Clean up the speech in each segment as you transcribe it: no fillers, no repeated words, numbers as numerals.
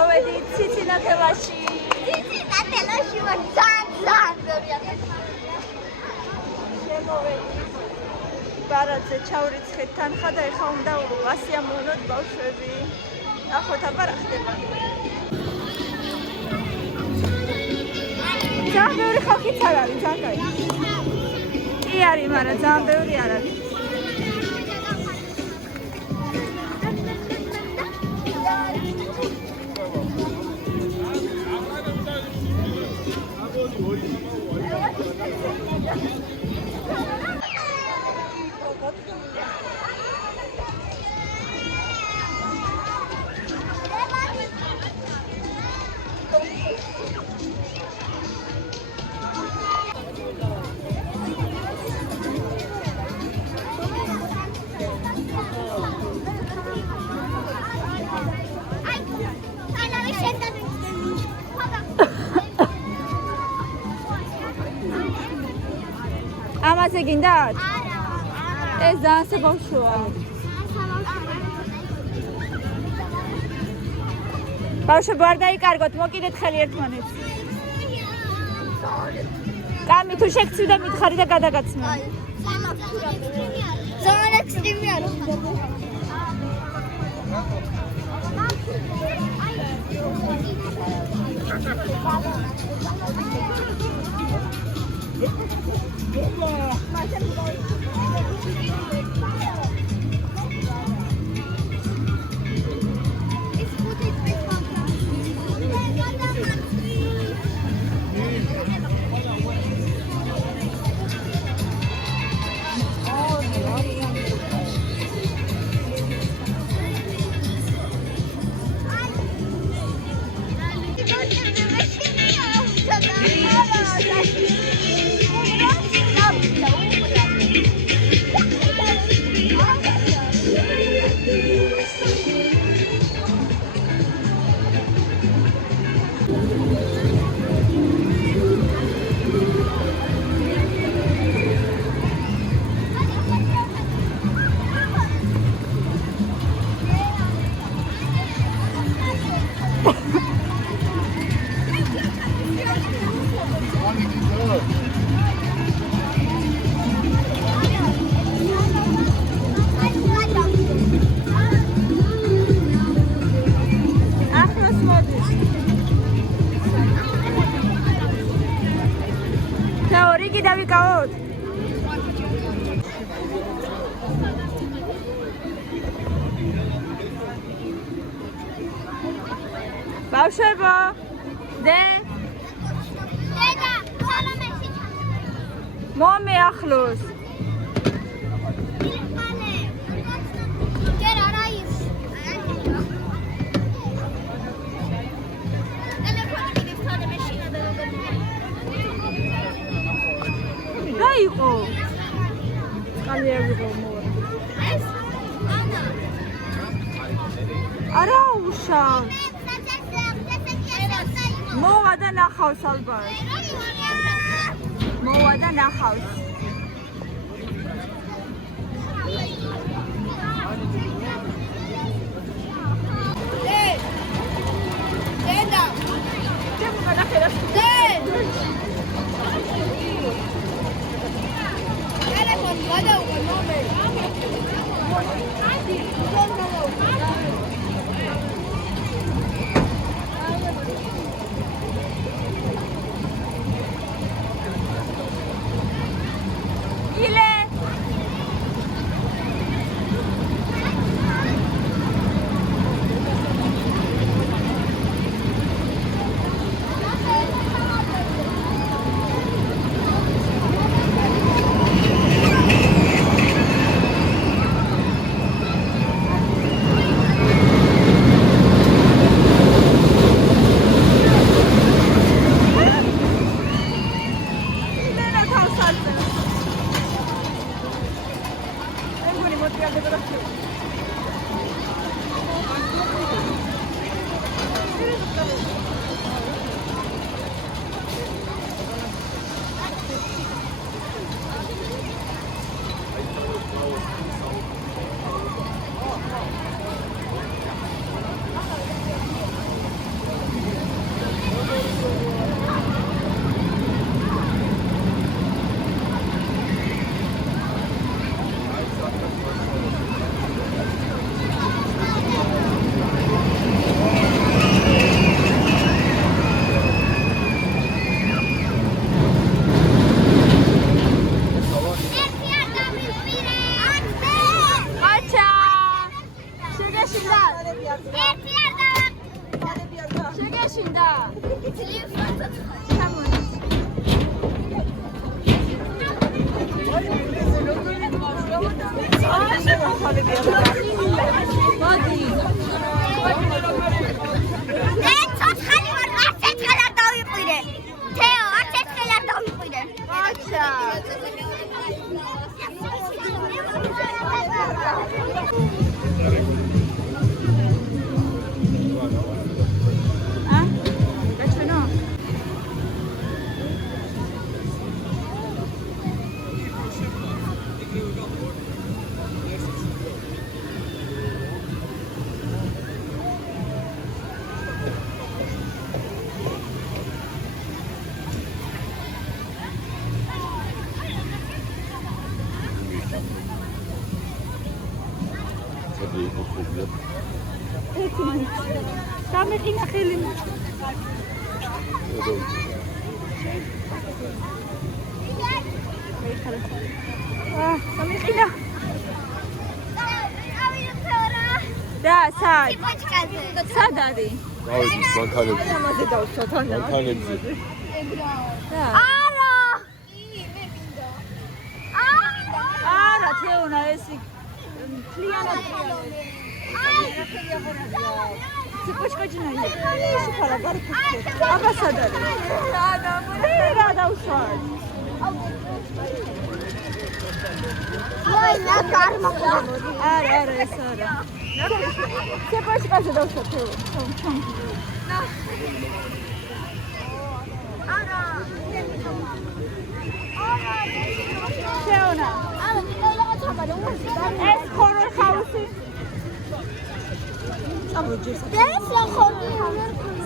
მოვედით ციცინათელაში. ციცინათელაში ვარ ძალიან ბევრი. შემოვედით. ბარათზე ჩავრიცხეთ თანხა და ეხლა უნდა გასიამოვნოთ ბავშვები. ნახოთ აბა რა ხდება. ძალიან ბევრი ხალხიც არ არის, ძალიან კაი. კი არის, მაგრამ ძალიან ბევრი არ არის. ამაზე გინდათ? ეს ძალიან საბავშვოა. ბავშვები არ დაიკარგოთ, მოკიდეთ ხელი ერთმანეთს. კამი თუ შეგცვი და მითხარი და გადაგაცნო. ძალიან ექსტრიმი არის. ბავშვებო, დე დედა, სალამეთი. მომე ახლოს. ჯერ არა ის. ტელეფონი მივთვალე მეშინა და როგორ. რა იყო? კალიები მოვა. ეს? ანა. არა უშავ. მოვა და ნახავს ალბათ. მოვა და ნახავს. დედა. ჩემო გადახედა. ტელეფონი გადაუღე მომე. შეგეშინდა. გამიყინა ხელი. გამიყინა. და სად? სად არის? გავიდი მანქანებზე. ამაზე დავსვათ ანა. მანქანებზე. არა! არა, თეონა ეს მთლიანად ციფოჩკაჯინაი. შეხარა გარკვეულ. აბა სად არის? რა დავსვათ? მოინა კარმოყვა. არა, ეს არა. ციფოჩკაჯი დავსვათ თეონა. თეონა. ეს ჰორორ ჰაუსი.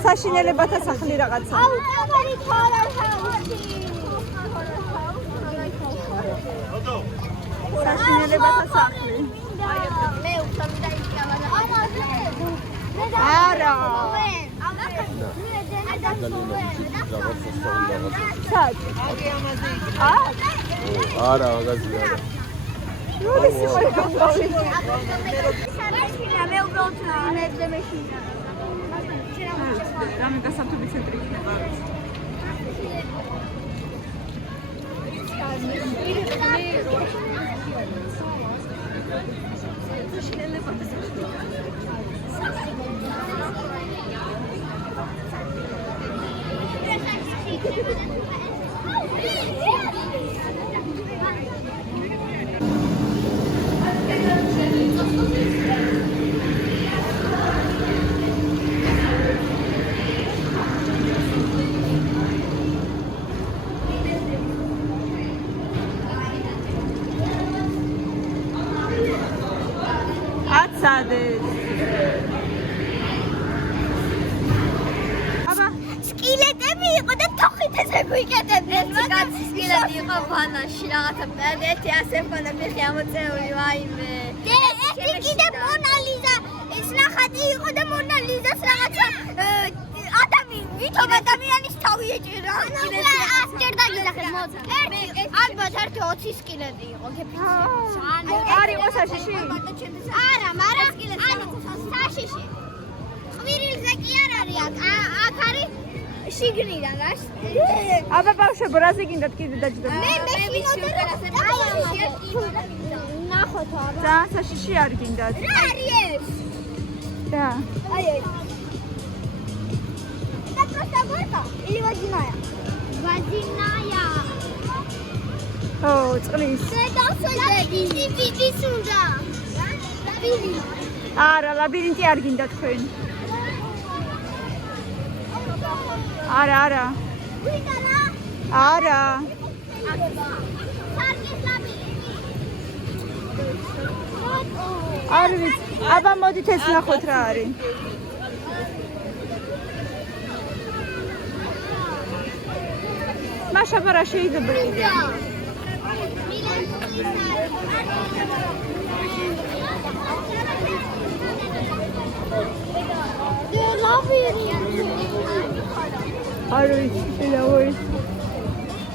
საშინელებათა სახლი რაღაცა. საშინელებათა სახლი. არა. სად? არა, მაგაზი არა. მე უბრალოდ ნეზე მეშინა. რამე გასართობი ცენტრი იქნება. აბა სკილეტები იყო და თოხით ესე გვიკეთებდნენ. კაცი სკილეტი იყო ბანანში რაღაცა პლანეტი ასე მქონდა მიხი ამოწეული ვაიმე. ერთი კიდე მონალიზა ეს ნახატი იყო და მონალიზას რაღაცა ადამიანის თავი ეჭირა. ასჯერდა გიძახეს მოწა. ალბათ ერთი 20 სკილეტი იყო გეფიცი. არ იყო საშიში? არა, მაგრამ ანუ საშიში. ყვირილზე კი არ არის აქ არის შიგნიდან რას? აბა ბავშვებო, რაზე გინდათ კიდე დაჯდო? მე მეშინოდა ნახოთ აბა. ძალიან საშიში არ გინდათ? რა არის ეს? და აი. და просто горка или водяная? Водяная. ო, წყლის. ბიბის უნდა. ლაბირინტი. არა, ლაბირინტი არ გინდა თქვენ. არა, არა. ვიტარა? არა. სარკის ლაბირინტი. არ ვიცი. აბა მოდით ეს ნახოთ რა არის. მაშაბა რა შეიძლება იქნება? არ ვიცი, რა ვიცი.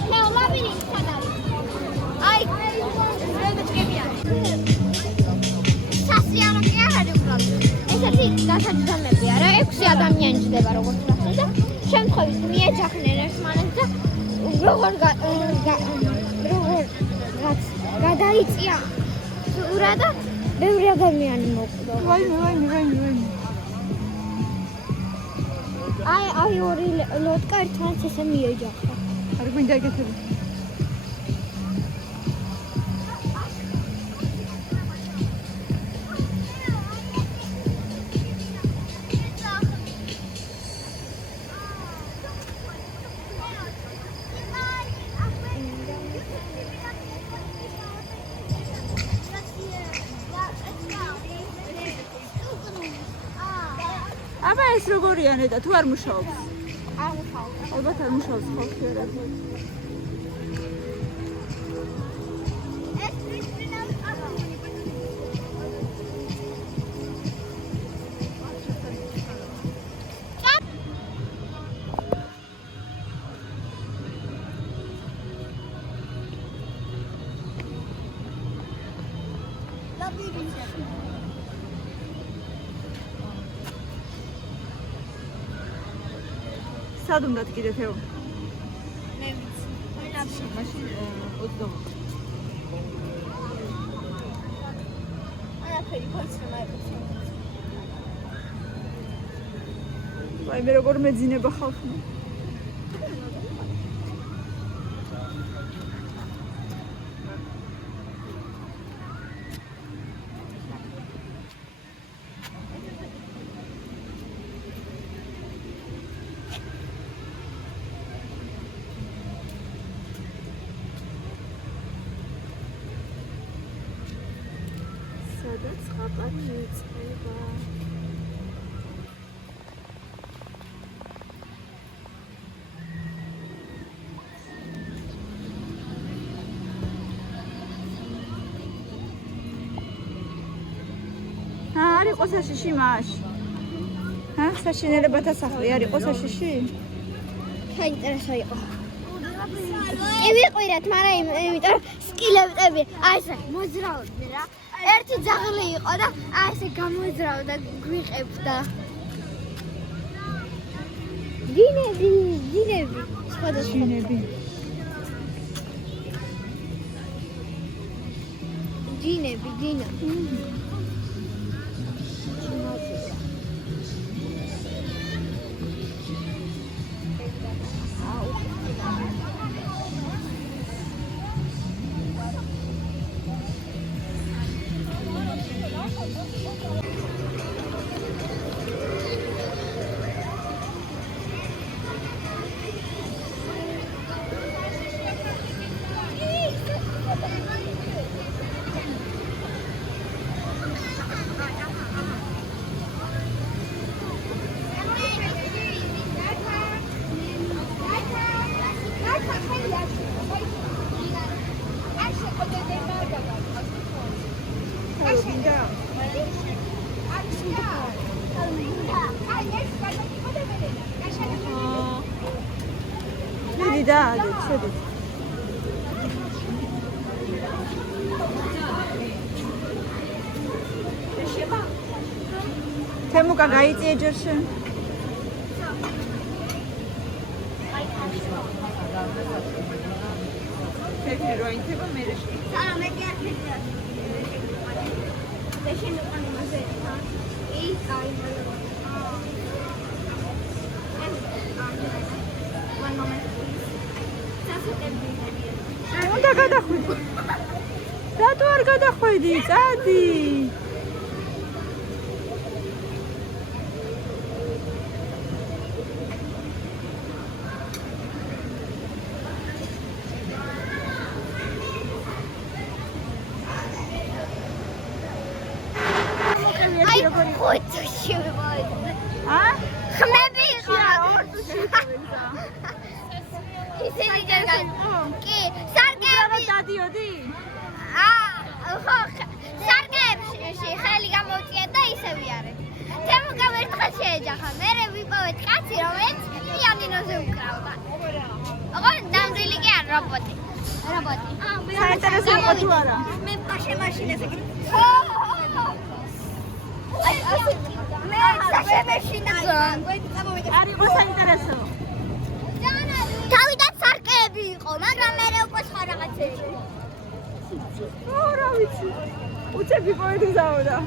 მე ლაბირინტი სადარი. აი, მეჩქებია. სასიარო კი არ არის უბრალოდ. ესეთი დასაჯდომები არა? 6 ადამიანი ჯდება როგორც ნახე და შემთხვევით მიეჯახნენ ერთმანეთს და როგორ გადაიწია ურა და ბევრი ადამიანი მოკვდა. ვაიმე. აი ორი ლოდკა ერთმანეთს ესე მიეჯახა. არ გვინდა ეგეთები. აბა ეს როგორია ნეტა თუ არ მუშაობს? არ მუშაობს. ალბათ არ მუშაობს ხო ხერად. სად უნდათ კიდე თეო? მე ვიცი. მაშინ 20. არაფერი კონცერტი მაიწყე. ვაი მე როგორ მეძინება ხალხი. სადაც ხაპარი მიწყება. არ იყო საშიში მაშ. საშინელებათა სახლი არ იყო საშიში? საინტერესო იყო. კი ვიყვირეთ, მაგრამ იმიტომ რომ სკილები აი ესე მოძრაობდნენ რა. ერთი ძაღლი იყო და აი ესე გამოძრავდა გვიყებდა. დინები, სხვადასხვა დინები. დინა. და შედით. თემუკა გაიწიე ჯერ შენ. თეთრი რო ინთება მე რა შე. არა მე კი არ ხედავ. და შენ უკან იმაზე. ის აი უნდა გადახვიდე. რატო არ გადახვედი? წადი. აი ხუთში ვიყავი. ხმები იყო. ისინი ჯერგან. კი, სარკეები დადიოდი? ხო, სარკეებში ხელი გამოვწია და ისე ვიარე. თემუკა ერთხელ შეეჯახა. მერე ვიპოვეთ კაცი, რომელიც პიანინოზე უკრავდა. ოღონდ ნამდვილი კი არ რობოტი. საინტერესო იყო თუ არა? მე მაშინაზე. აი, მე საშემეშინა არ იყო საინტერესო. თავიდან სარკეები იყო, მაგრამ მე უკვე სხვა რაღაცები. რა ვიცი. უცები მოიგზაოდა.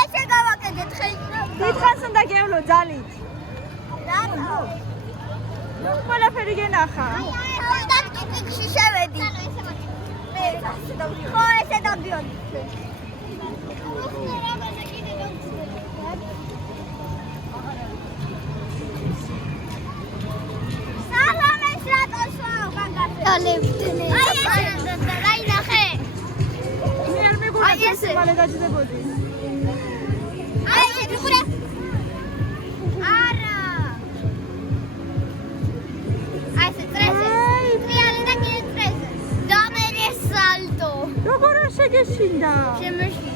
ესე გავაკეთეთ ხელით. დიდხანს უნდა გევლო ძალით. რატო? ნუ ყველაფერი გენახა. თავიდან ტიპიკში შევედი. ხო, ესე დავდიოდი. სალამეს რატო შევ განგარდალებდნენ? აი ნახე. მე არ მეგონა ფესტივალი გაჩნდებოდი. აი ესე მიყურე. არა. აი ესე ტრეზე. ტრიალი და კიდე ტრეზე. და მე სალტო. როგორ არ შეგეშინდა? შემეშინდა.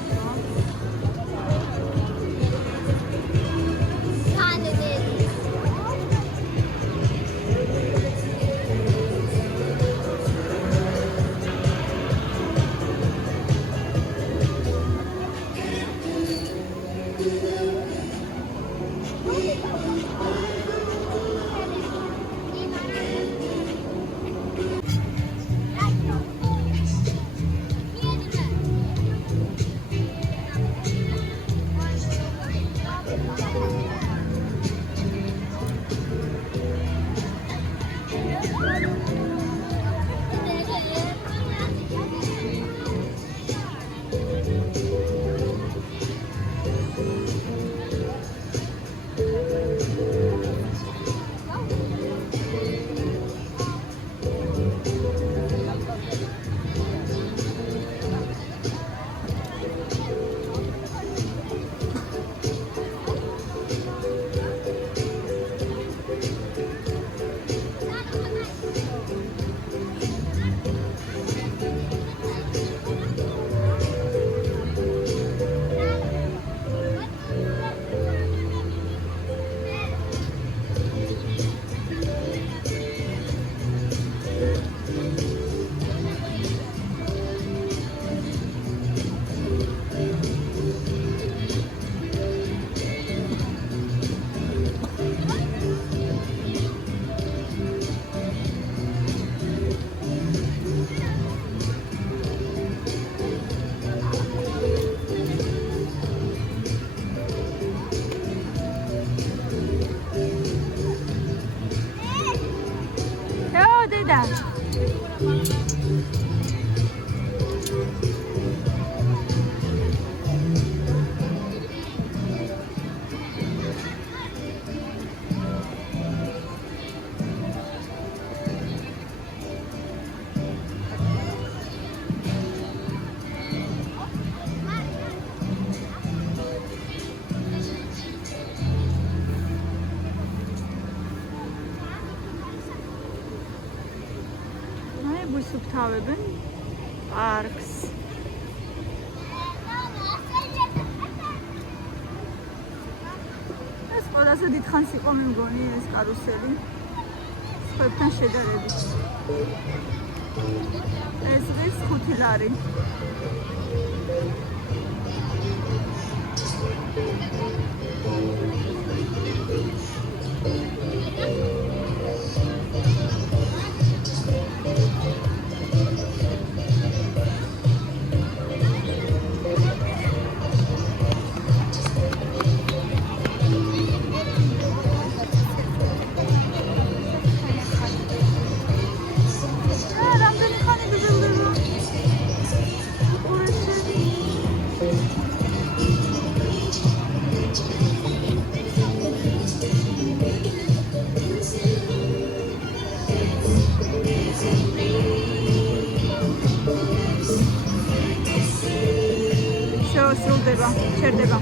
Suktāveben parks. ეს ყველაზე დიდხანს იყო მე მგონი ეს კარუსელი. სხვებთან შედარებით. ეს დღეს 5 ლარი. სრულდება, ჩერდება.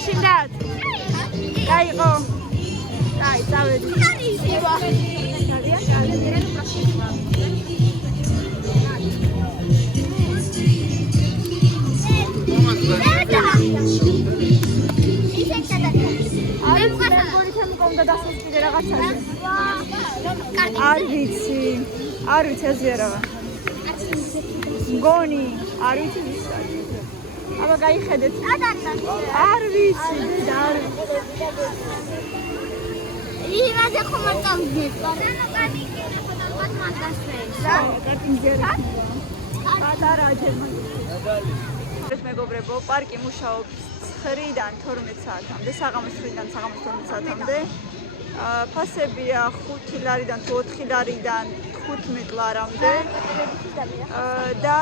გეშინდათ? გაიყო. კაი, წავედი. არ ვიცი აზია რა მგონი არ ვიცი აბა გაიხედეთ არ ვიცი არ იმაზე ხომ არ წავიდეთ ეს მეგობრებო პარკი მუშაობს 9-დან 12 საათამდე საღამოს 9-დან საღამოს 12 საათამდე ფასებია 5 ლარიდან თუ 4 ლარიდან 15 ლარამდე და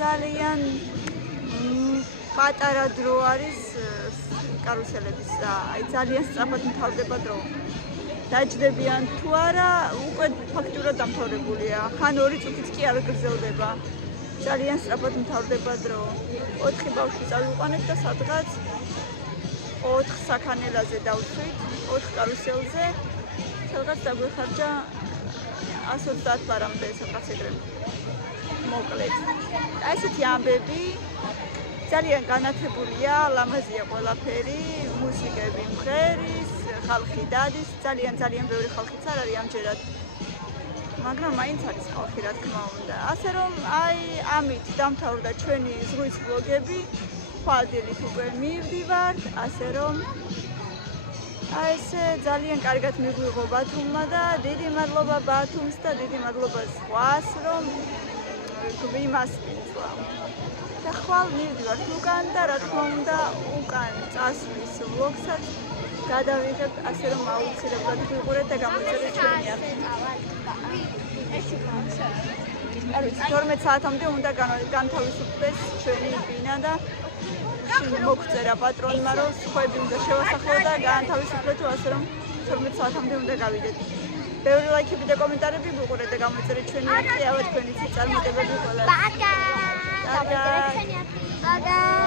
ძალიან პატარა დრო არის კარუსელების აი ძალიან სწრაფად მთავრდება დრო დაჯდებიან თუ არა უკვე ფაქტურად დამთავრებულია ხან 2 წუთიც კი არ გრძელდება ძალიან სწრაფად მთავრდება დრო 4 ბავშვი წავიყვანეთ და სადღაც 4 საქანელაზე დავშვით 4 კარუსელზე სადღაც დაგვეხარჯა 130 ლარამდე სადღაც ეგრე მოკლედ ესეთი ამბები ძალიან განათებულია ლამაზია ყველაფერი მუსიკები მღერის ხალხი დადის ძალიან ბევრი ხალხიც არ არის ამჯერად მაგრამ მაინც არის ხალხი რა თქმა უნდა ასე რომ აი ამით დამთავრდა ჩვენი ზღვის ვლოგები ხვალდილით უკვე მივდივართ ასე რომ აი ესე ძალიან კარგად მიგვიღო ბათუმმა და დიდი მადლობა ბათუმს და დიდი მადლობა ზღვას რომ გვიმასპინძლა და ხვალ მივდივართ უკან და რა თქმა უნდა უკან წასვლის ვლოგსაც გადავიღებ ასე რომ აუცილებლად ვიყურეთ და გამოიწერეთ ჩვენი არხი 12 საათამდე უნდა განთავისუფლდეს ჩვენი ბინა და მოგწერა პატრონმა რომ სხვები უნდა შევასახლო და განთავისუფლოთ ასე რომ 12 საათამდე უნდა გავიდეთ ბევრი ლაიქები და კომენტარები ვიყურეთ და გამოიწერეთ ჩვენი არხი ავად თქვენი წარმატებები ყველა ბაგა